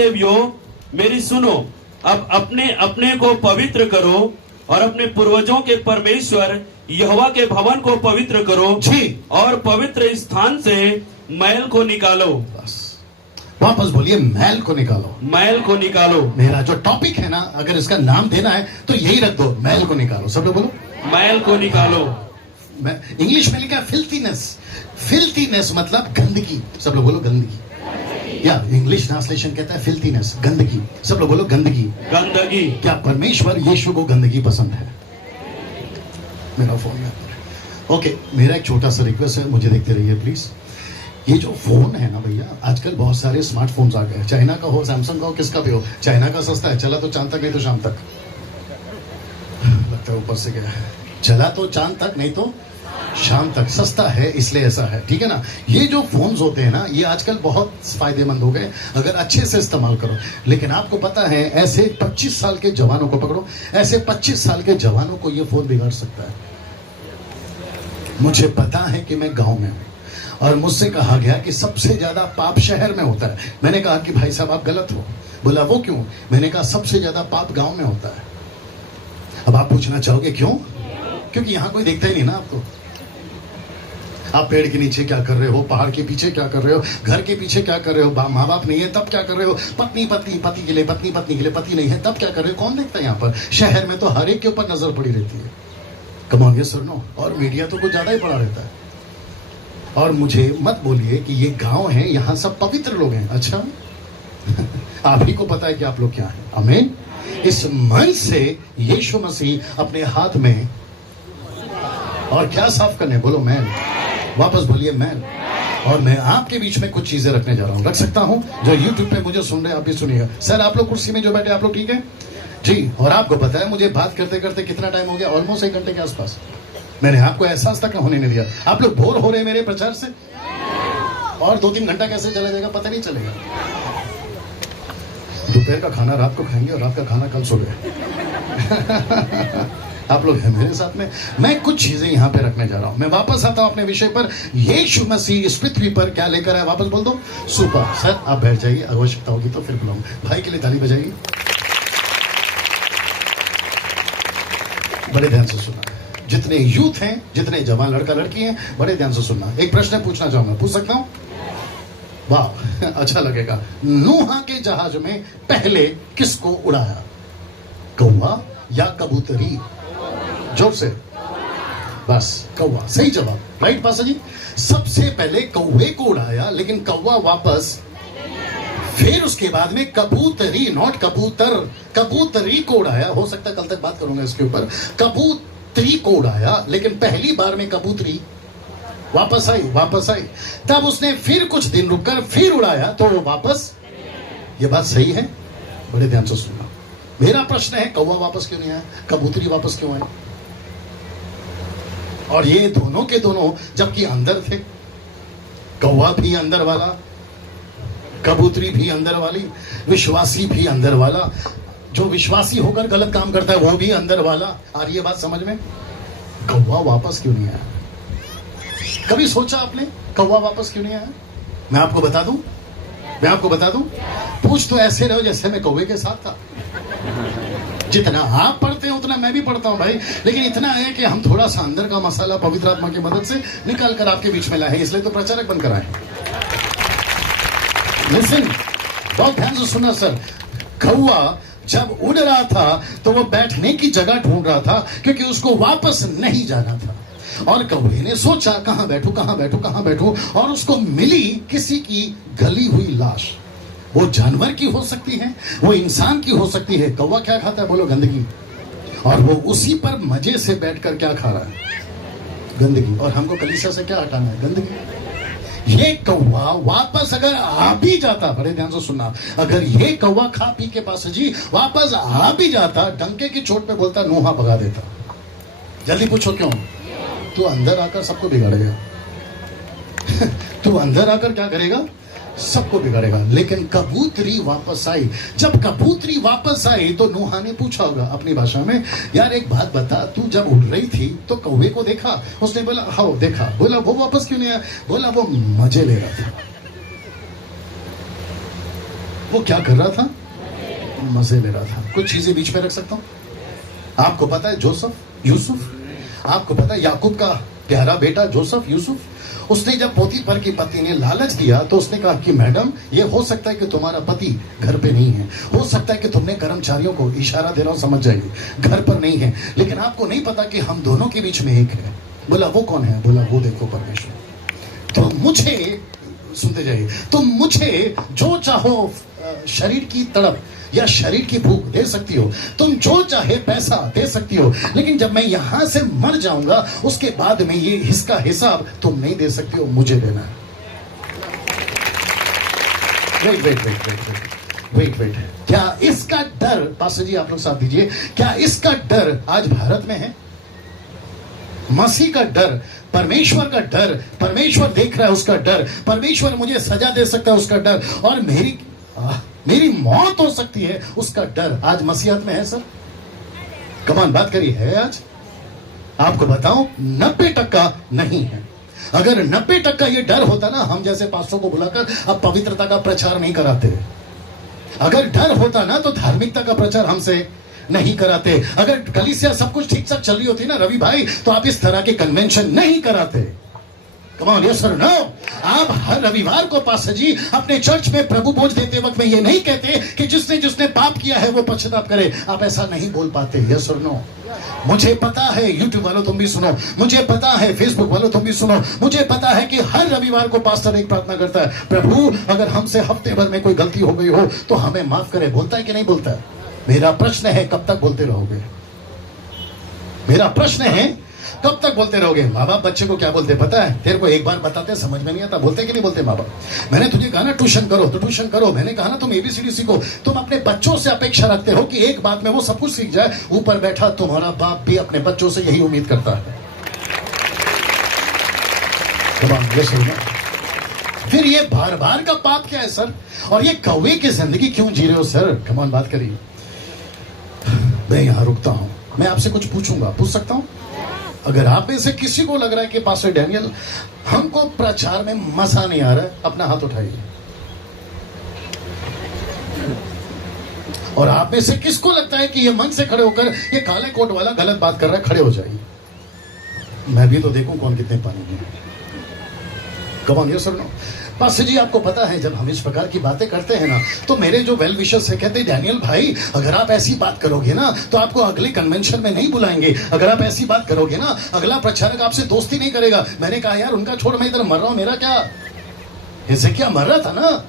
देवियों मेरी सुनो, अब अपने अपने को पवित्र करो और अपने पूर्वजों के परमेश्वर यहोवा के भवन को पवित्र करो जी। और पवित्र स्थान से मैल को निकालो। बस वापस बोलिए, मैल को निकालो। मैल को निकालो। मेरा जो टॉपिक है ना, अगर इसका नाम देना है तो यही रख दो, मैल को निकालो। सब लोग बोलो, मैल को निकालो। इंग्लिश में लिखा है फिल्थीनेस। फिल्थीनेस मतलब गंदगी। सब लोग बोलो गंदगी। या इंग्लिश ट्रांसलेशन कहता है फिल्थीनेस, गंदगी। सब लोग बोलो गंदगी। गंदगी। क्या परमेश्वर यीशु को गंदगी पसंद है? मेरा फोन में ओके। मेरा एक छोटा सा रिक्वेस्ट है, मुझे देखते रहिए प्लीज। ये जो फोन है ना भैया, आजकल बहुत सारे स्मार्टफोन्स आ गए, चाइना का हो, सैमसंग का हो, किसका भी हो। चाइना का सस्ता है, चला तो चांद तक नहीं तो शाम तक। लगता है ऊपर से गया है। चला तो चांद तक नहीं तो शाम तक, सस्ता है इसलिए ऐसा है, ठीक है ना। ये जो फोन्स होते हैं ना, ये आजकल बहुत फायदेमंद हो गए अगर अच्छे से इस्तेमाल करो। लेकिन आपको पता है, ऐसे 25 साल के जवानों को पकड़ो, ऐसे 25 साल के जवानों को ये फोन बिगाड़ सकता है। मुझे पता है कि मैं गांव में हूं और मुझसे कहा गया कि सबसे ज्यादा पाप शहर में होता है। मैंने कहा कि भाई साहब आप गलत हो। बोला वो क्यों? मैंने कहा सबसे ज्यादा पाप गांव में होता है। अब आप पूछना चाहोगे क्यों? क्योंकि यहां कोई देखता ही नहीं ना आपको। आप पेड़ के नीचे क्या कर रहे हो, पहाड़ के पीछे क्या कर रहे हो, घर के पीछे क्या कर रहे हो, माँ बाप नहीं है तब क्या कर रहे हो, पत्नी पत्नी पति के लिए, पत्नी पत्नी के लिए पति नहीं है तब क्या कर रहे हो, कौन देखता है यहाँ पर? शहर में तो हर एक के ऊपर नजर पड़ी रहती है। कम ऑन यस और नो। और मीडिया तो कुछ ज्यादा ही पड़ा रहता है। और मुझे मत बोलिए कि ये गांव है, यहाँ सब पवित्र लोग हैं। अच्छा आप ही को पता है कि आप लोग क्या हैं। आमीन। इस मन से यीशु मसीह अपने हाथ में और क्या साफ करने, बोलो मैन। वापस बोलिए मैन। और मैं आपके बीच में कुछ चीजें रखने जा रहा हूं। रख सकता हूं? जो यूट्यूब पे मुझे सुन रहे हैं आप भी सुनिएगा। सर आप लोग कुर्सी में जो बैठे आप लोग ठीक है जी। और आपको पता है मुझे बात करते करते कितना टाइम हो गया? ऑलमोस्ट 1 घंटे के आसपास। मैंने आपको एहसास तक होने नहीं दिया। आप लोग बोर हो रहे हैं मेरे प्रचार से? और 2-3 घंटा कैसे चला जाएगा पता नहीं चलेगा। दोपहर का खाना रात को खाएंगे और रात का खाना कल सुबह। आप लोग हैं मेरे साथ में। मैं कुछ चीजें यहाँ पे रखने जा रहा हूँ। मैं वापस आता हूँ अपने विषय पर। यीशु मसीह इस पृथ्वी पर क्या लेकर आया, वापस बोल दो। सुपर। सर आप बैठ जाइए, आवश्यकता होगी तो फिर बुलाऊंगा। भाई के लिए ताली बजाइए। बड़े ध्यान से सुनना, जितने यूथ हैं, जितने जवान लड़का लड़की हैं, बड़े ध्यान से सुनना। एक प्रश्न पूछना चाहूंगा, पूछ सकता हूँ? वाह अच्छा लगेगा। नूहा के जहाज में पहले किसको उड़ाया, कौवा या कबूतरी? जोर से। बस कौवा सही जवाब। राइट पासा जी। सबसे पहले कौवे को उड़ाया, लेकिन कौवा वापस। फिर उसके बाद में कबूतरी, नॉट कबूतर, कबूतरी को उड़ाया। हो सकता है कल तक बात करूंगा इसके ऊपर। कबूतरी को उड़ाया, लेकिन पहली बार में कबूतरी वापस आई, वापस आई। तब उसने फिर कुछ दिन रुककर फिर उड़ाया तो वो वापस। ये बात सही है? बड़े ध्यान से सुनना। मेरा प्रश्न है, कौवा वापस क्यों नहीं आया, कबूतरी वापस क्यों आई? और ये दोनों के दोनों जबकि अंदर थे। कौवा भी अंदर वाला, कबूतरी भी अंदर वाली, विश्वासी भी अंदर वाला, जो विश्वासी होकर गलत काम करता है वो भी अंदर वाला। आ रही है बात समझ में? कौवा वापस क्यों नहीं आया? कभी सोचा आपने कौवा वापस क्यों नहीं आया? मैं आपको बता दूं, मैं आपको बता दूं। पूछ तो ऐसे रहो जैसे मैं कौवे के साथ था। जितना आप पढ़ते हैं उतना मैं भी पढ़ता हूं भाई। लेकिन इतना है कि हम थोड़ा सा अंदर का मसाला पवित्र आत्मा की मदद से निकाल कर आपके बीच में लाए, इसलिए तो प्रचारक बनकर आए। लिसन, बहुत ध्यान से सुनना सर। कौवा जब उड़ रहा था तो वो बैठने की जगह ढूंढ रहा था, क्योंकि उसको वापस नहीं जाना था। और कौवे ने सोचा कहां बैठूं, कहां बैठूं, कहां बैठूं, और उसको मिली किसी की गली हुई लाश। वो जानवर की हो सकती है, वो इंसान की हो सकती है। कौवा क्या खाता है, बोलो गंदगी। और वो उसी पर मजे से बैठकर क्या खा रहा है, गंदगी। और हमको कलीसिया से क्या हटाना है, गंदगी। ये कौवा वापस अगर आ भी जाता, बड़े ध्यान से सुनना, अगर ये कौवा खा पी के पास जी वापस आ भी जाता, डंके की चोट पे बोलता, नूहा भगा देता। जल्दी पूछो क्यों? तू अंदर आकर सबको बिगाड़ेगा। तू अंदर आकर क्या करेगा, सबको बिगाड़ेगा। लेकिन कबूतरी वापस आई। जब कबूतरी वापस आई तो नूहा ने पूछा होगा अपनी भाषा में, यार एक बात बता, तू जब उड़ रही थी तो कौवे को देखा? उसने बोला हाँ देखा। बोला वो वापस क्यों नहीं आया? बोला वो मजे ले रहा था। वो क्या कर रहा था? मजे ले रहा था। कुछ चीजें बीच में रख सकता हूं। आपको पता है जोसेफ, यूसुफ, आपको पता है याकूब का प्यारा बेटा जोसेफ, यूसुफ, उसने जब पोतीफर की पत्नी ने लालच दिया तो उसने कहा कि मैडम, ये हो सकता है कि तुम्हारा पति घर पे नहीं है, हो सकता है कि तुमने कर्मचारियों को इशारा दे रहा हो, समझ जाइए घर पर नहीं है, लेकिन आपको नहीं पता कि हम दोनों के बीच में एक है। बोला वो कौन है? बोला वो देखो परमेश्वर। तो मुझे, सुनते जाइए, तो मुझे जो चाहो शरीर की तड़प या शरीर की भूख दे सकती हो, तुम जो चाहे पैसा दे सकती हो, लेकिन जब मैं यहां से मर जाऊंगा उसके बाद में ये इसका हिसाब तुम नहीं दे सकती हो, मुझे देना है। वेट, क्या इसका डर, पास्टर जी आप लोग साथ दीजिए, क्या इसका डर आज भारत में है? मसीह का डर, परमेश्वर का डर, परमेश्वर देख रहा है उसका डर, परमेश्वर मुझे सजा दे सकता है उसका डर, और मेरी मौत हो सकती है उसका डर आज मसीहत में है। सर कमान बात करिए, है आज? आपको बताऊं 90% नहीं है। अगर 90% ये डर होता ना, हम जैसे पास्टरों को बुलाकर अब पवित्रता का प्रचार नहीं कराते। अगर डर होता ना तो धार्मिकता का प्रचार हमसे नहीं कराते। अगर कलीसिया सब कुछ ठीक ठाक चल रही होती ना रवि भाई, तो आप इस तरह के कन्वेंशन नहीं कराते। Come on, yes or no? आप हर रविवार को पास्टर जी अपने चर्च में प्रभु भोज देते वक्त में ये नहीं कहते कि जिसने पाप किया है वो पश्चाताप करे। आप ऐसा नहीं बोल पाते। yes or no? मुझे पता है यूट्यूब वालों तुम भी सुनो, मुझे पता है फेसबुक वालों तुम भी सुनो, मुझे पता है कि हर रविवार को पास्टर एक प्रार्थना करता है, प्रभु अगर हमसे हफ्ते भर में कोई गलती हो गई हो तो हमें माफ करे। बोलता है कि नहीं बोलता है? मेरा प्रश्न है कब तक बोलते रहोगे? मेरा प्रश्न है कब तक बोलते रहोगे? माँ बाप बच्चे को क्या बोलते पता है? तेरे को एक बार बताते समझ में नहीं आता, बोलते कि नहीं बोलते माँ बाप? मैंने तुझे कहा ना ट्यूशन करो तो ट्यूशन करो, मैंने कहा ना तुम एबीसीडी सीखो। तुम अपने बच्चों से अपेक्षा रखते हो कि एक बात में वो सब कुछ सीख जाए। ऊपर बैठा तुम्हारा बाप भी अपने बच्चों से यही उम्मीद करता है। फिर ये बार बार का पाप क्या है सर? और ये कौवे की जिंदगी क्यों जी रहे हो सर? कमान बात करिए। मैं यहां रुकता हूं, मैं आपसे कुछ पूछूंगा, पूछ सकता हूं? अगर आप में से किसी को लग रहा है कि पास्टर डैनियल हमको प्रचार में मजा नहीं आ रहा है, अपना हाथ उठाइए। और आप में से किसको लगता है कि ये मंच से खड़े होकर ये काले कोट वाला गलत बात कर रहा है, खड़े हो जाइए। मैं भी तो देखूं कौन कितने पानी में। कम ऑन, यस और नो? पास्टर जी आपको पता है जब हम इस प्रकार की बातें करते हैं ना, तो मेरे जो वेल विशर्स है कहते हैं डैनियल भाई अगर आप ऐसी बात करोगे ना तो आपको अगले कन्वेंशन में नहीं बुलाएंगे। अगर आप ऐसी बात करोगे ना अगला प्रचारक आपसे दोस्ती नहीं करेगा। मैंने कहा यार उनका छोड़, मैं इधर मर रहा हूं, मेरा क्या? हिजकिय्याह मर रहा था ना,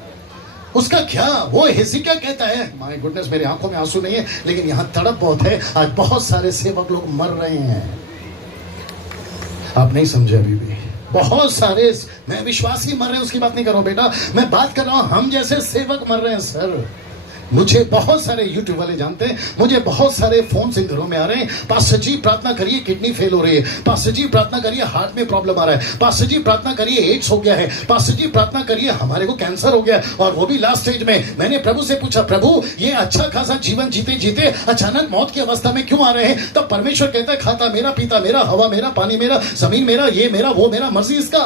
उसका क्या? वो हिजकिय्याह कहता है, माय गुडनेस मेरी आंखों में आंसू नहीं है लेकिन यहां तड़प बहुत है। आज बहुत सारे सेवक लोग मर रहे हैं, आप नहीं समझे अभी भी। बहुत सारे, मैं विश्वासी मर रहे हैं उसकी बात नहीं कर रहा हूं बेटा, मैं बात कर रहा हूं हम जैसे सेवक मर रहे हैं सर। मुझे बहुत सारे यूट्यूब वाले जानते हैं, मुझे बहुत सारे फोन से घरों में आ रहे हैं, पास्टर जी प्रार्थना करिए किडनी फेल हो रही है, पास्टर जी प्रार्थना करिए हार्ट में प्रॉब्लम आ रहा है, पास्टर जी प्रार्थना करिए एड्स हो गया है, पास्टर जी प्रार्थना करिए हमारे को कैंसर हो गया और वो भी लास्ट स्टेज में। मैंने प्रभु से पूछा प्रभु ये अच्छा खासा जीवन जीते जीते अचानक मौत की अवस्था में क्यों आ रहे हैं? तब परमेश्वर कहता है खाता मेरा, पीता मेरा, हवा मेरा, पानी मेरा, जमीन मेरा, ये मेरा, वो मेरा, मर्जी इसका।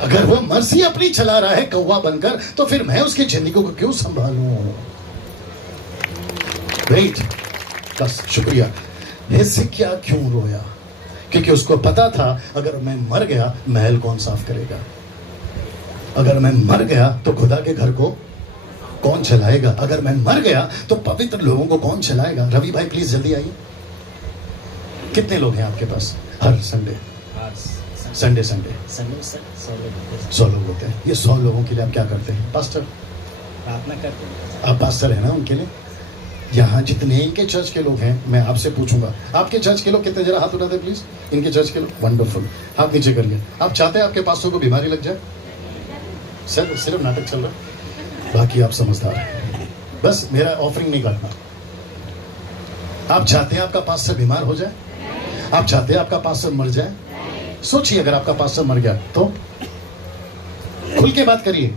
अगर वो मर्जी अपनी चला रहा है कौवा बनकर, तो फिर मैं उसकी जिंदगी को क्यों संभालूं? ग्रेट, बस शुक्रिया। हिजकिय्याह क्यों रोया? क्योंकि उसको पता था अगर मैं मर गया महल कौन साफ करेगा, अगर मैं मर गया तो खुदा के घर को कौन चलाएगा, अगर मैं मर गया तो पवित्र लोगों को कौन चलाएगा। रवि भाई प्लीज जल्दी आइए। कितने लोग हैं आपके पास हर संडे? संडे 100 लोग होते हैं। ये 100 लोगों के लिए आप क्या करते हैं? पास्टर प्रार्थना करते हैं। आप पास्टर है ना उनके लिए। यहाँ जितने इनके चर्च के लोग हैं मैं आपसे पूछूंगा, आपके चर्च के लोग कितने, जरा हाथ उठाते प्लीज। इनके चर्च के लोग, वंडरफुल, हाथ नीचे करिए। आप चाहते हैं आपके पास्टर को बीमारी लग जाए? सर सिर्फ नाटक चल रहा है, बाकी आप समझदार हैं, बस मेरा ऑफरिंग नहीं काटना। आप चाहते हैं आपका पास्टर बीमार हो जाए? आप चाहते हैं आपका पास्टर मर जाए? सोचिए अगर आपका पास्टर मर गया तो खुल के बात करिए।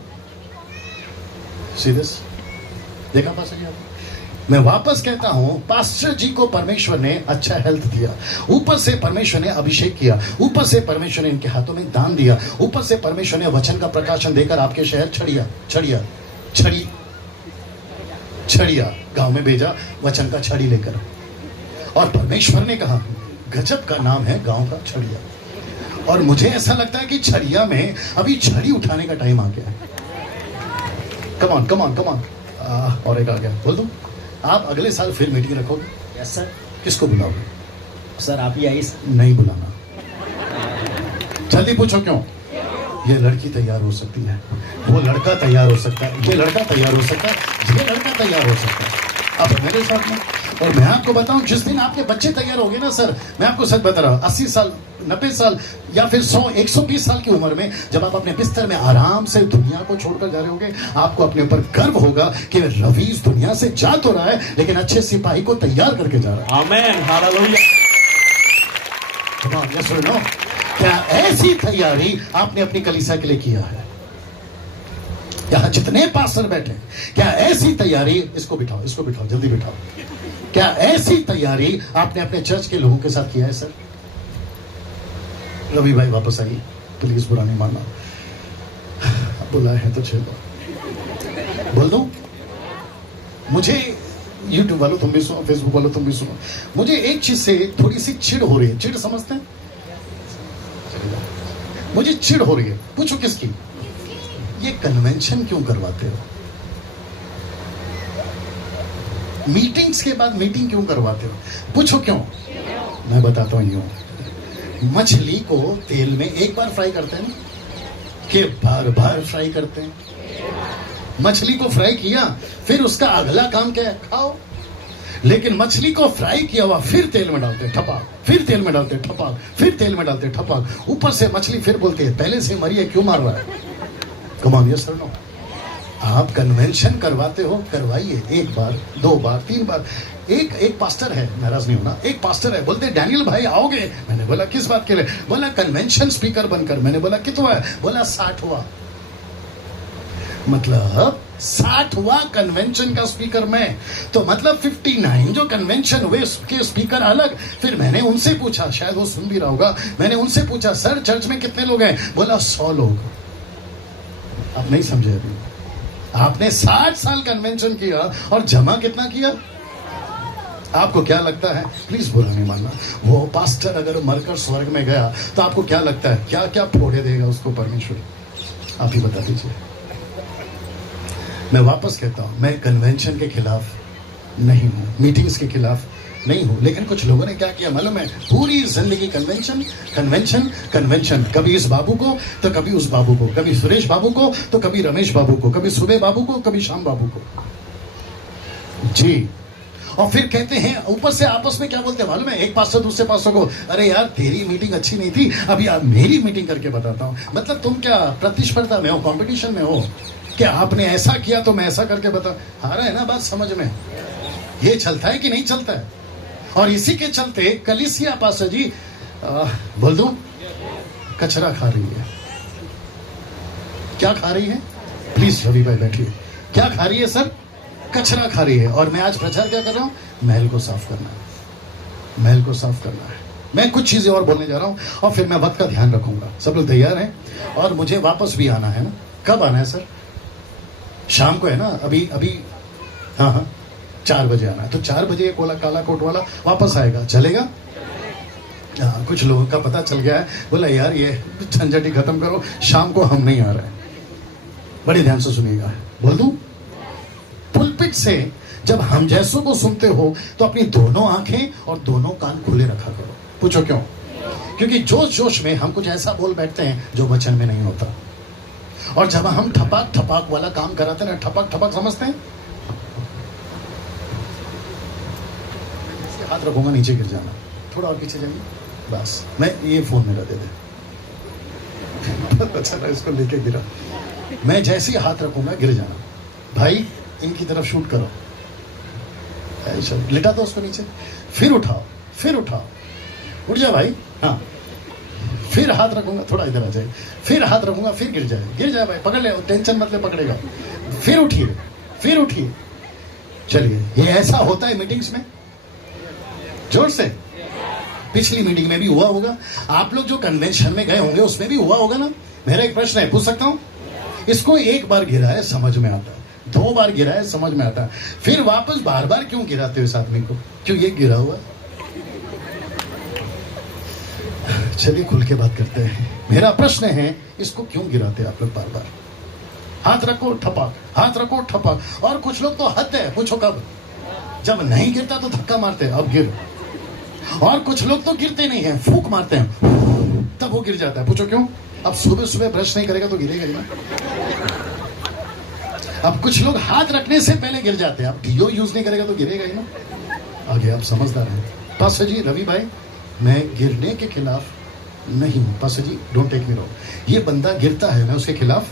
सीरियस देखा पास्टर जी आप? मैं वापस कहता हूं, पास्टर जी को परमेश्वर ने अच्छा हेल्थ दिया, ऊपर से परमेश्वर ने अभिषेक किया, ऊपर से परमेश्वर ने इनके हाथों में दान दिया, ऊपर से परमेश्वर ने वचन का प्रकाशन देकर आपके शहर छड़िया गांव में भेजा, वचन का छड़ी लेकर। और परमेश्वर ने कहा, गजब का नाम है गांव का छड़िया। और मुझे ऐसा लगता है कि छड़िया में अभी छड़ी उठाने का टाइम आ गया है। कम ऑन और एक आ गया, बोल दो। आप अगले साल फिर मीटिंग रखोगे? Yes sir. किसको बुलाओगे? सर आप ही आइए सर। नहीं बुलाना, जल्दी पूछो क्यों? ये लड़की तैयार हो सकती है, वो लड़का तैयार हो सकता है, ये लड़का तैयार हो सकता है, ये लड़का तैयार हो सकता है। अब मेरे साथ में, और मैं आपको बताऊं, जिस दिन आपके बच्चे तैयार हो गए ना सर, मैं आपको सच बता रहा हूं, 80 साल 90 साल या फिर 100 120 साल की उम्र में जब आप अपने बिस्तर में आराम से दुनिया को छोड़कर जा रहे होंगे, आपको अपने ऊपर गर्व होगा कि रवि इस दुनिया से जा तो रहा है लेकिन अच्छे सिपाही को तैयार करके जा रहा है। आमेन, hallelujah. Come on, yes or no? क्या ऐसी तैयारी आपने अपनी कलीसिया के लिए किया है? यहां जितने पास्टर बैठे, क्या ऐसी तैयारी, इसको बिठाओ जल्दी बिठाओ, क्या ऐसी तैयारी आपने अपने चर्च के लोगों के साथ किया है? सर रवि भाई वापस आइए प्लीज, बुरा नहीं मानना, बुलाए हैं तो चलो बोल दो। मुझे यूट्यूब वालों तुम भी सुनो, फेसबुक वालों तुम भी सुनो, मुझे एक चीज से थोड़ी सी चिढ़ हो रही है। चिढ़ समझते हैं? मुझे चिढ़ हो रही है, पूछो किसकी? ये कन्वेंशन क्यों करवाते हो? मीटिंग्स के बाद मीटिंग क्यों करवाते हो? पूछो क्यों? मैं बताता हूं यूं, मछली को तेल में एक बार फ्राई करते हैं कि बार बार फ्राई करते हैं? मछली को फ्राई किया, फिर उसका अगला काम क्या है? खाओ। लेकिन मछली को फ्राई किया हुआ फिर तेल में डालते ठपाक, फिर तेल में डालते ठपाक, फिर तेल में डालते ठपाक, ऊपर से मछली फिर बोलती है पहले से मरी है, क्यों मार रहा है? कम ऑन, यस और नो? आप कन्वेंशन करवाते हो, करवाइए, एक बार, 2 बार, 3 बार। एक पास्टर है, नाराज नहीं होना, एक पास्टर है, बोलते डैनियल भाई आओगे? मैंने बोला किस बात के लिए? बोला कन्वेंशन स्पीकर बनकर। मैंने बोला कितना है? बोला 60वां। मतलब 60वां कन्वेंशन का स्पीकर मैं, तो मतलब 59 जो कन्वेंशन हुए उसके स्पीकर अलग। फिर मैंने उनसे पूछा, शायद वो सुन भी रहा होगा, मैंने उनसे पूछा सर चर्च में कितने लोग हैं? बोला 100 लोग। आप नहीं समझे अभी, आपने 60 साल कन्वेंशन किया और जमा कितना किया? आपको क्या लगता है? प्लीज बुरा नहीं मानना, वो पास्टर अगर मरकर स्वर्ग में गया तो आपको क्या लगता है क्या क्या फोड़े देगा उसको परमेश्वर? आप ही बता दीजिए। मैं वापस कहता हूं, मैं कन्वेंशन के खिलाफ नहीं हूं, मीटिंग्स के खिलाफ नहीं हूं, लेकिन कुछ लोगों ने क्या किया मालूम है? पूरी जिंदगी कन्वेंशन, कभी इस बाबू को तो कभी उस बाबू को, कभी सुरेश बाबू को तो कभी रमेश बाबू को, कभी सुबह बाबू को, कभी शाम बाबू को जी। और फिर कहते हैं, ऊपर से आपस में क्या बोलते हैं मालूम है? एक पास्टर दूसरे पास्टर को, अरे यार तेरी मीटिंग अच्छी नहीं थी, अभी आप मेरी मीटिंग करके बताता हूं। मतलब तुम क्या प्रतिस्पर्धा में हो, कंपटीशन में हो? क्या आपने ऐसा किया तो मैं ऐसा करके बता? आ रहा है ना बात समझ में? ये चलता है कि नहीं चलता है? और इसी के चलते कलीसिया पास्टर जी बोल दूं, कचरा खा रही है। क्या खा रही है? प्लीज रवि भाई बैठिए। क्या खा रही है सर? कचरा खा रही है। और मैं आज प्रचार क्या कर रहा हूं? महल को साफ करना है, महल को साफ करना है। मैं कुछ चीजें और बोलने जा रहा हूं और फिर मैं वक्त का ध्यान रखूंगा। सब लोग तैयार हैं? और मुझे वापस भी आना है ना? कब आना है सर? शाम को है ना? अभी हाँ 4 बजे आना है। तो 4 बजे कोला काला कोट वाला वापस आएगा, चलेगा? हाँ, कुछ लोगों का पता चल गया है, बोला यार ये झंझट ही खत्म करो, शाम को हम नहीं आ रहे। बड़े ध्यान से सुनिएगा, बोल दूं, पुलपिट से जब हम जैसों को सुनते हो तो अपनी दोनों आंखें और दोनों कान खुले रखा करो। पूछो क्यों? क्योंकि जोश जोश में हम कुछ ऐसा बोल बैठते हैं जो वचन में नहीं होता। और जब हम ठपाक ठपाक वाला काम कराते हैं, ठपाक ठपाक समझते हैं? हाथ रखूंगा, नीचे गिर जाना, थोड़ा और पीछे जाइए, बस। मैं ये फोन मेरा दे दे। अच्छा ना, इसको लेके गिरा। मैं जैसे ही हाथ रखूंगा गिर जाना। भाई इनकी तरफ शूट करो, ऐसा लिटा दो उसको नीचे, फिर उठाओ, फिर उठाओ, उठ जा भाई। हाँ, फिर हाथ रखूंगा, थोड़ा इधर आ जाए, फिर हाथ रखूंगा, फिर गिर जाए भाई, पकड़ ले, टेंशन मत ले, पकड़ेगा। फिर उठिए, फिर उठिए। चलिए, ये ऐसा होता है मीटिंग्स में? जोर से। पिछली मीटिंग में भी हुआ होगा, आप लोग जो कन्वेंशन में गए होंगे उसमें भी हुआ होगा ना। मेरा एक प्रश्न है, पूछ सकता हूं? इसको एक बार गिरा है समझ में आता है, 2 बार गिरा है समझ में आता है, फिर वापस बार बार क्यों गिराते हो इस आदमी को? क्यों ये गिरा हुआ? चलिए खुल के बात करते हैं। मेरा प्रश्न है, इसको क्यों गिराते आप लोग बार बार? हाथ रखो ठपक, हाथ रखो ठपक। और कुछ लोग तो हद है, पूछो कब? जब नहीं गिरता तो धक्का मारते हैं, अब गिर। और कुछ लोग तो गिरते नहीं है, फूंक मारते हैं, तब वो गिर जाता है। पूछो क्यों? अब सुबह सुबह ब्रश नहीं करेगा तो गिरेगा ही ना। अब कुछ लोग हाथ रखने से पहले गिर जाते हैं, अब डीओ यूज नहीं करेगा तो गिरेगा ही ना। आगे आप समझदार हैं। पास्टर जी, रवि भाई, मैं गिरने के खिलाफ नहीं हूं। Pastor ji, don't take me wrong, ये बंदा गिरता है, मैं उसके खिलाफ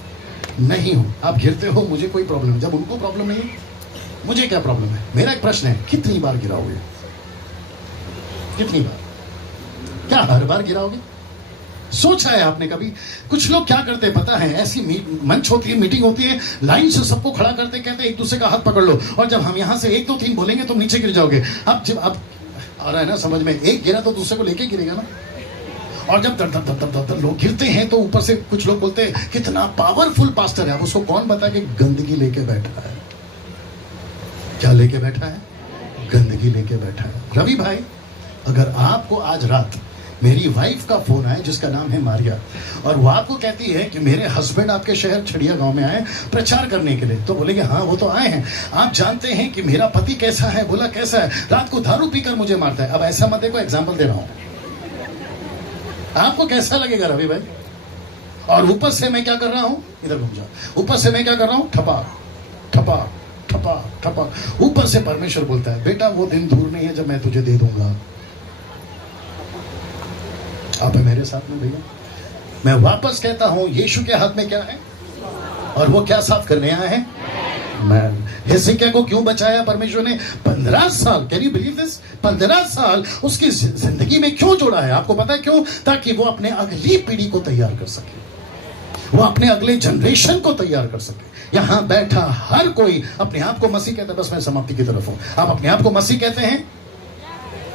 नहीं हूं। आप गिरते हो, मुझे कोई प्रॉब्लम नहीं। जब उनको प्रॉब्लम नहीं है, मुझे क्या प्रॉब्लम है? मेरा एक प्रश्न है, कितनी बार गिराओगे? कितनी बार? क्या हर बार गिराओगे? सोचा है आपने कभी? कुछ लोग क्या करते हैं पता है, ऐसी मंच होती है, मीटिंग होती है, लाइन से सबको खड़ा करते, कहते हैं एक दूसरे का हाथ पकड़ लो, और जब हम यहां से 1 2 3 बोलेंगे तो नीचे गिर जाओगे। अब जब अब आ रहा है ना समझ में, एक गिरा तो दूसरे को लेके गिरेगा ना। और जब दर दर दर दर लोग गिरते हैं तो ऊपर से कुछ लोग बोलते हैं कितना पावरफुल पास्टर है। अब उसको कौन बता कि गंदगी लेके बैठा है? क्या लेके बैठा है? गंदगी लेके बैठा है। रवि भाई, अगर आपको आज रात मेरी वाइफ का फोन आए जिसका नाम है मारिया, और वो आपको कहती है कि मेरे हस्बैंड आपके शहर छड़िया गांव में आए प्रचार करने के लिए, तो बोलेंगे हाँ वो तो आए हैं। आप जानते हैं कि मेरा पति कैसा है? बोला कैसा है? रात को दारू पीकर मुझे मारता है। अब ऐसा मत देखो, एग्जाम्पल दे रहा हूं, आपको कैसा लगेगा रवि भाई? और ऊपर से मैं क्या कर रहा हूं? इधर घूम जाओ। ऊपर से मैं क्या कर रहा हूं? ठपा ठपा ठपा ठपा। ऊपर से परमेश्वर बोलता है, बेटा वो दिन दूर नहीं है जब मैं तुझे दे दूंगा। आप है मेरे साथ में भैया? मैं वापस कहता हूं, यीशु के हाथ में क्या है? और वो क्या साफ करने आया है? मैन। हिजकिय्याह को क्यों बचाया परमेश्वर ने? 15 साल, कैन यू बिलीव दिस? 15 साल उसकी जिंदगी में क्यों जोड़ा है? आपको पता है क्यों? ताकि वो अपने अगली पीढ़ी को तैयार कर सके, वो अपने अगले जनरेशन को तैयार कर सके। यहां बैठा हर कोई अपने आप को मसीह कहता है। बस मैं समाप्ति की तरफ हूं। आप अपने आप को मसीह कहते हैं?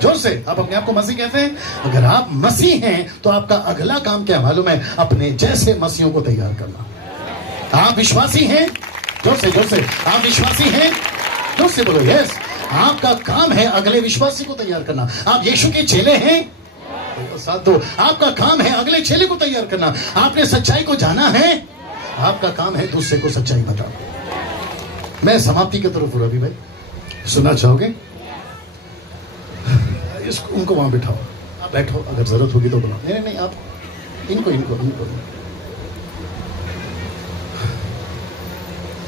जोर से, आप अपने आप को मसीह कहते हैं? अगर आप मसीह हैं तो आपका अगला काम क्या मालूम है? अपने जैसे मसीहों को तैयार करना। आप विश्वासी हैं? जोर से, जोर से। आप विश्वासी हैं? जोर से बोलो यस। आपका काम है अगले विश्वासी को तैयार करना। आप यीशु के चेले हैं? साथ दो। आपका काम है अगले चेले को तैयार करना। आपने सच्चाई को जाना है, आपका काम है दूसरे को सच्चाई बताना। मैं समाप्ति की तरफ हूं। रवि भाई, सुनना चाहोगे? इसको उनको वहां बिठाओ, आप बैठो, अगर जरूरत होगी तो बुलाओ। नहीं नहीं, आप इनको इनको इनको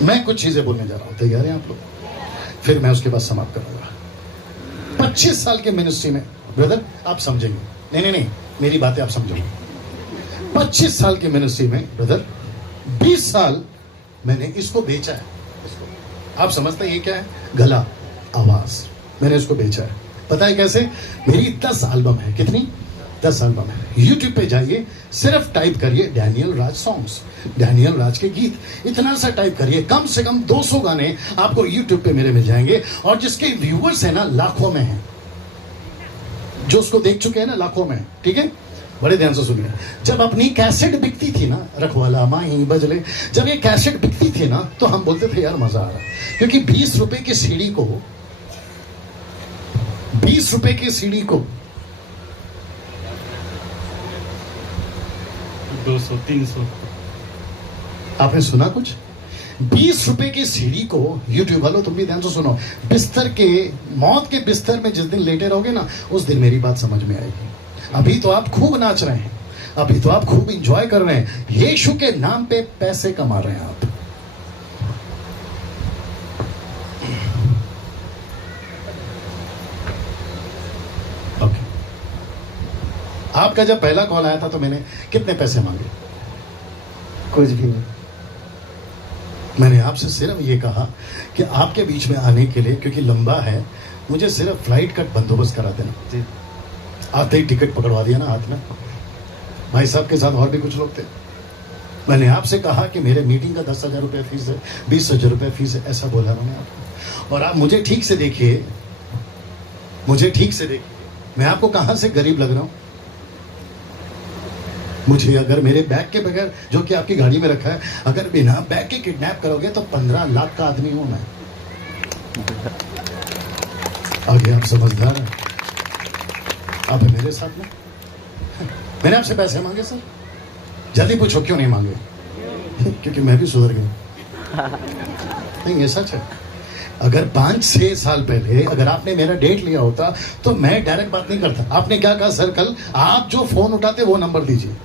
मैं कुछ चीजें बोलने जा रहा हूं, तैयार हैं आप लोग? फिर मैं उसके बाद समाप्त करूंगा। 25 साल के मिनिस्ट्री में ब्रदर आप समझेंगे, नहीं नहीं नहीं, मेरी बातें आप समझोगे। 25 साल के मिनिस्ट्री में ब्रदर 20 साल मैंने इसको बेचा है। इसको आप समझते हैं ये क्या है? गला, आवाज, मैंने इसको बेचा है। पता है कैसे? मेरी 10 एल्बम है। कितनी? 10 एल्बम है। यूट्यूब पे जाइए, सिर्फ टाइप करिए डैनियल राज सॉन्ग्स, डैनियल राज के गीत, इतना सा टाइप करिए, कम से कम 200 गाने आपको यूट्यूब पे मेरे मिल जाएंगे। और जिसके व्यूअर्स है ना लाखों में है, जो उसको देख चुके हैं ना लाखों में। ठीक है, बड़े ध्यान से सुनिए। जब अपनी कैसेट बिकती थी ना, रखवाला माही बजले, जब ये कैसेट बिकती थी ना, तो हम बोलते थे यार मजा आ रहा है, क्योंकि 20 रुपए की सीडी को 20 रुपए की सीडी को 200 300। आपने सुना कुछ? 20 रुपए की सीडी को, यूट्यूब वालों तुम भी ध्यान से सुनो, बिस्तर के, मौत के बिस्तर में जिस दिन लेटे रहोगे ना, उस दिन मेरी बात समझ में आएगी। अभी तो आप खूब नाच रहे हैं, अभी तो आप खूब इंजॉय कर रहे हैं, यीशु के नाम पे पैसे कमा रहे हैं आप। ओके, आपका जब पहला कॉल आया था तो मैंने कितने पैसे मांगे? कुछ भी नहीं। मैंने आपसे सिर्फ ये कहा कि आपके बीच में आने के लिए, क्योंकि लंबा है, मुझे सिर्फ फ्लाइट का बंदोबस्त करा देना। जी। आते ही टिकट पकड़वा दिया ना हाथ में। भाई साहब के साथ और भी कुछ लोग थे, मैंने आपसे कहा कि मेरे मीटिंग का 10,000 रुपये फीस है, 20,000 रुपये फीस है, ऐसा बोला मैंने आपको। और आप मुझे ठीक से देखिए, मुझे ठीक से देखिए, मैं आपको कहां से गरीब लग रहा हूं? मुझे अगर मेरे बैग के बगैर, जो कि आपकी गाड़ी में रखा है, अगर बिना बैग के किडनैप करोगे तो 15 लाख का आदमी हूं मैं। आगे आप समझदार हैं, आप है मेरे साथ में। मैंने आपसे पैसे मांगे सर? जल्दी पूछो क्यों नहीं मांगे? क्योंकि मैं भी सुधर गया। नहीं, ये सच है। अगर 5-6 साल पहले अगर आपने मेरा डेट लिया होता तो मैं डायरेक्ट बात नहीं करता। आपने क्या कहा सर कल? आप जो फोन उठाते वो नंबर दीजिए।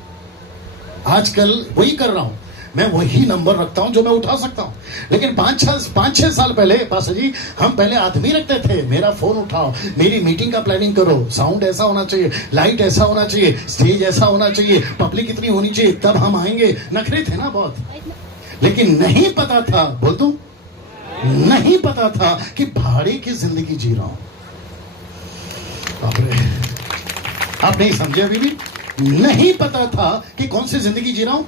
आजकल वही कर रहा हूं, मैं वही नंबर रखता हूं जो मैं उठा सकता हूं। लेकिन 5-6 साल पहले पासा जी, हम पहले आदमी रखते थे, मेरा फोन उठाओ, मेरी मीटिंग का प्लानिंग करो, साउंड ऐसा होना चाहिए, लाइट ऐसा होना चाहिए, स्टेज ऐसा होना चाहिए, पब्लिक इतनी होनी चाहिए, तब हम आएंगे। नखरे थे ना बहुत। लेकिन नहीं पता था, बोल दूं, नहीं पता था कि भाड़े की जिंदगी जी रहा हूं। आप नहीं समझे अभी भी? नहीं पता था कि कौन सी जिंदगी जी रहा हूं,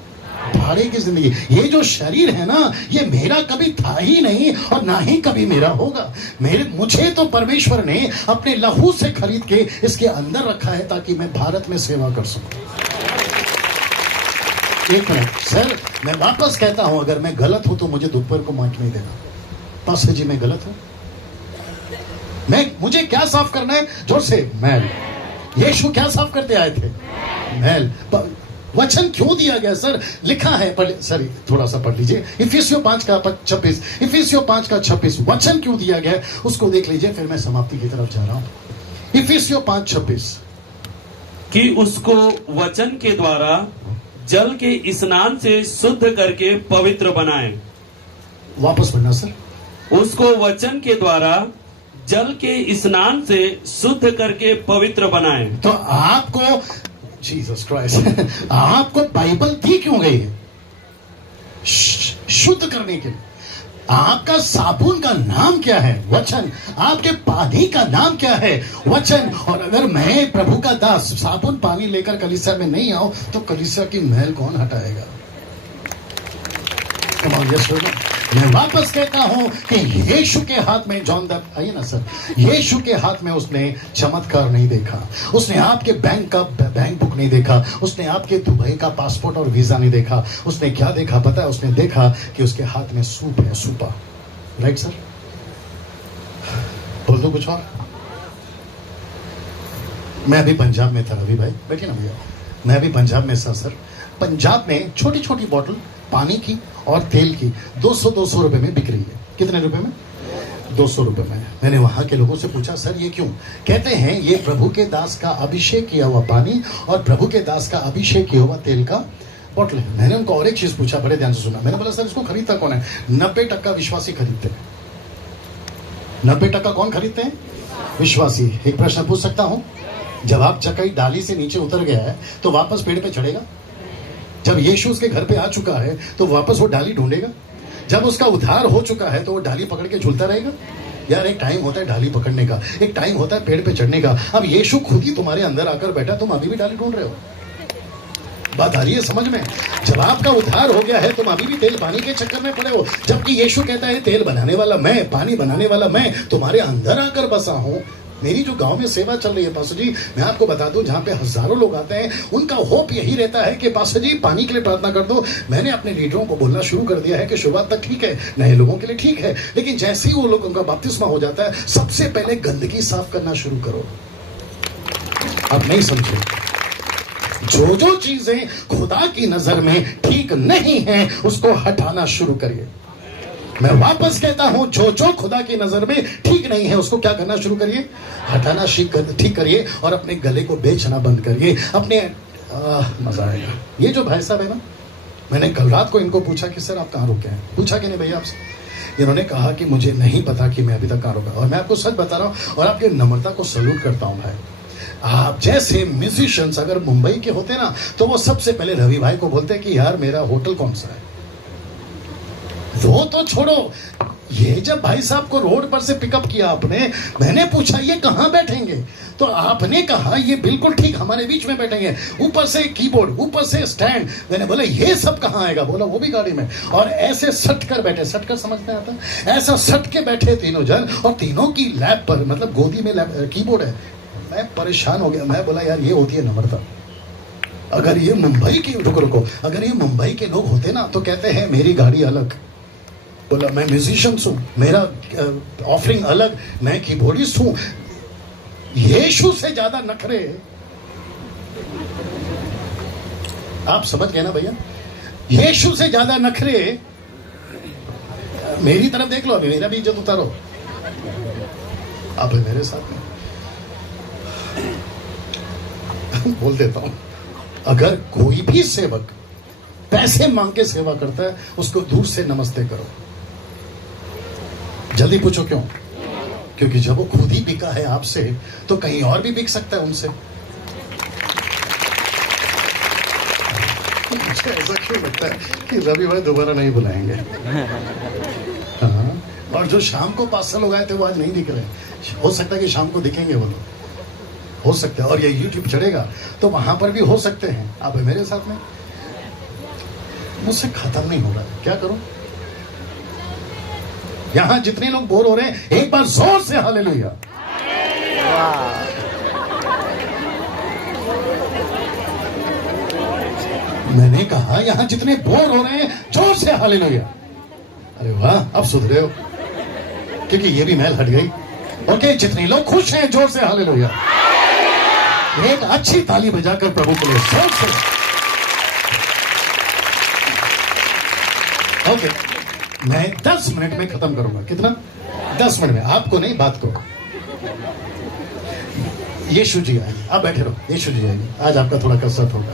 भाड़े की जिंदगी। ये जो शरीर है ना, ये मेरा कभी था ही नहीं और ना ही कभी मेरा होगा। मुझे तो परमेश्वर ने अपने लहू से खरीद के इसके अंदर रखा है ताकि मैं भारत में सेवा कर सकूं। एक मिनट सर, मैं वापस कहता हूं, अगर मैं गलत हूं तो मुझे दोपहर को माइक नहीं देना। पास्टर जी मैं गलत हूं? मुझे क्या साफ करना है? जोर से, मैल। यीशु क्या साफ करते आए थे? मैल। वचन क्यों दिया गया सर? लिखा है, सर थोड़ा सा पढ़ लीजिए, इफिसियों 5:26। इफिसियों 5:26 वचन क्यों दिया गया उसको देख लीजिए, फिर मैं समाप्ति की तरफ जा रहा हूं। इफिसियों 5:26 कि उसको वचन के द्वारा जल के स्नान से शुद्ध करके पवित्र बनाए। वापस पढ़ना सर। उसको वचन के द्वारा जल के स्नान से शुद्ध करके पवित्र बनाए। तो आपको जीसस क्राइस्ट आपको बाइबल दी क्यों गई है? शुद्ध करने के लिए। आपका साबुन का नाम क्या है? वचन। आपके पानी का नाम क्या है? वचन। और अगर मैं प्रभु का दास साबुन पानी लेकर कलीसिया में नहीं आऊं तो कलीसिया की मैल कौन हटाएगा? मैं वापस कहता हूं कि यीशु के हाथ में, जॉन द, आइए ना सर, यीशु के हाथ में उसने चमत्कार नहीं देखा, उसने आपके बैंक बुक नहीं देखा, उसने आपके दुबई का पासपोर्ट और वीजा नहीं देखा। उसने क्या देखा पता है? उसने देखा कि उसके हाथ में सूप है, सूपा। Right sir? बोल दो कुछ और। मैं अभी पंजाब में था रवि भाई, बैठिए ना भैया। मैं अभी पंजाब में था सर। पंजाब में छोटी छोटी बॉटल पानी की और तेल की 200 रुपए में बिक रही है। कितने रुपए में? 200 रुपए में। मैंने वहां के लोगों से पूछा सर ये क्यों? कहते हैं ये प्रभु के दास का अभिषेक किया हुआ पानी और प्रभु के दास का अभिषेक किया हुआ तेल का बॉटल है। मैंने उनको और एक चीज पूछा, बड़े ध्यान से सुना। मैंने बोला सर इसको खरीदता कौन है? 90% विश्वासी खरीदते हैं। 90% कौन खरीदते हैं? विश्वासी। एक प्रश्न पूछ सकता हूं? जब आप चकई डाली से नीचे उतर गया है तो वापस पेड़ पे चढ़ेगा? जब यीशु उसके घर पे आ चुका है तो वापस वो डाली ढूंढेगा? जब उसका उद्धार हो चुका है तो वो डाली पकड़ के झूलता रहेगा? यार एक टाइम होता है डाली पकड़ने का, एक टाइम होता है पेड़ पे चढ़ने का। अब यीशु खुद ही तुम्हारे अंदर आकर बैठा, तुम अभी भी डाली ढूंढ रहे हो। बात आ रही है समझ में? जब आपका उद्धार हो गया है तुम अभी भी तेल पानी के चक्कर में पड़े हो, जबकि यीशु कहता है तेल बनाने वाला मैं, पानी बनाने वाला मैं, तुम्हारे अंदर आकर बसा हूं। मेरी जो गांव में सेवा चल रही है पास्टर जी, मैं आपको बता दूं, जहां पे हजारों लोग आते हैं उनका होप यही रहता है कि पास्टर जी पानी के लिए प्रार्थना कर दो। मैंने अपने लीडरों को बोलना शुरू कर दिया है कि शुरुआत तक ठीक है, नए लोगों के लिए ठीक है, लेकिन जैसे ही वो लोगों का बपतिस्मा हो जाता है सबसे पहले गंदगी साफ करना शुरू करो। अब नहीं समझे? जो जो चीजें खुदा की नजर में ठीक नहीं है उसको हटाना शुरू करिए। मैं वापस कहता हूं, जो जो खुदा की नजर में ठीक नहीं है उसको क्या करना शुरू करिए? हटाना ठीक करिए और अपने गले को बेचना बंद करिए। अपने मजा आएगा। ये जो भाई साहब है ना, मैंने कल रात को इनको पूछा कि सर आप कहाँ रुके हैं? पूछा कि नहीं भैया आपसे? इन्होंने कहा कि मुझे नहीं पता कि मैं अभी तक कहाँ रुका। और मैं आपको सच बता रहा हूं और आपकी नम्रता को सल्यूट करता हूं भाई। आप जैसे म्यूजिशियंस अगर मुंबई के होते ना तो वो सबसे पहले रवि भाई को बोलते कि यार मेरा होटल कौन सा है। वो तो छोड़ो, ये जब भाई साहब को रोड पर से पिकअप किया आपने, मैंने पूछा ये कहाँ बैठेंगे, तो आपने कहा ये बिल्कुल ठीक हमारे बीच में बैठेंगे, ऊपर से कीबोर्ड, ऊपर से स्टैंड। मैंने बोला ये सब कहाँ आएगा, बोला वो भी गाड़ी में। और ऐसे सट कर बैठे, सट कर समझ में आता, ऐसा सट के बैठे तीनों जन, और तीनों की लैप पर, मतलब गोदी में कीबोर्ड है। मैं परेशान हो गया, मैं बोला यार ये होती है नम्रता। अगर ये मुंबई की, रुको, अगर ये मुंबई के लोग होते ना तो कहते हैं मेरी गाड़ी अलग, बोला मैं म्यूजिशियंस हूं, मेरा ऑफरिंग अलग, मैं कीबोर्डिस्ट हूं। यीशु से ज्यादा नखरे, आप समझ गए ना भैया, यीशु से ज्यादा नखरे। मेरी तरफ देख लो, अभी मेरा भी इज्जत उतारो, आप मेरे साथ में बोल देता हूं, अगर कोई भी सेवक पैसे मांग के सेवा करता है उसको दूर से नमस्ते करो। जल्दी पूछो क्यों? क्योंकि जब वो खुद ही बिका है आपसे तो कहीं और भी बिक सकता है उनसे। मुझे ऐसा क्यों लगता है कि रवि भाई दोबारा नहीं बुलाएंगे? हाँ, और जो शाम को 5 लोग आए थे वो आज नहीं दिख रहे। हो सकता है कि शाम को दिखेंगे वो लोग, हो सकता है। और ये YouTube चढ़ेगा तो वहां पर भी हो सकते हैं। आप मेरे साथ में, मुझसे खत्म नहीं हो रहा है, क्या करूं? यहां जितने लोग बोर हो रहे हैं एक बार जोर से हालेलुया। मैंने कहा यहां जितने बोर हो रहे हैं जोर से हालेलुया। अरे वाह, अब सुधरे हो क्योंकि ये भी मैल हट गई। ओके, जितने लोग खुश हैं जोर से हालेलुया। एक अच्छी ताली बजाकर प्रभु के लिए जोर से। ओके, मैं 10 मिनट में खत्म करूंगा। कितना? 10 मिनट में, आपको नहीं, बात को। यीशु जी आएंगे, आप बैठे रहो, यीशु जी आएंगे, आज आपका थोड़ा कसरत होगा।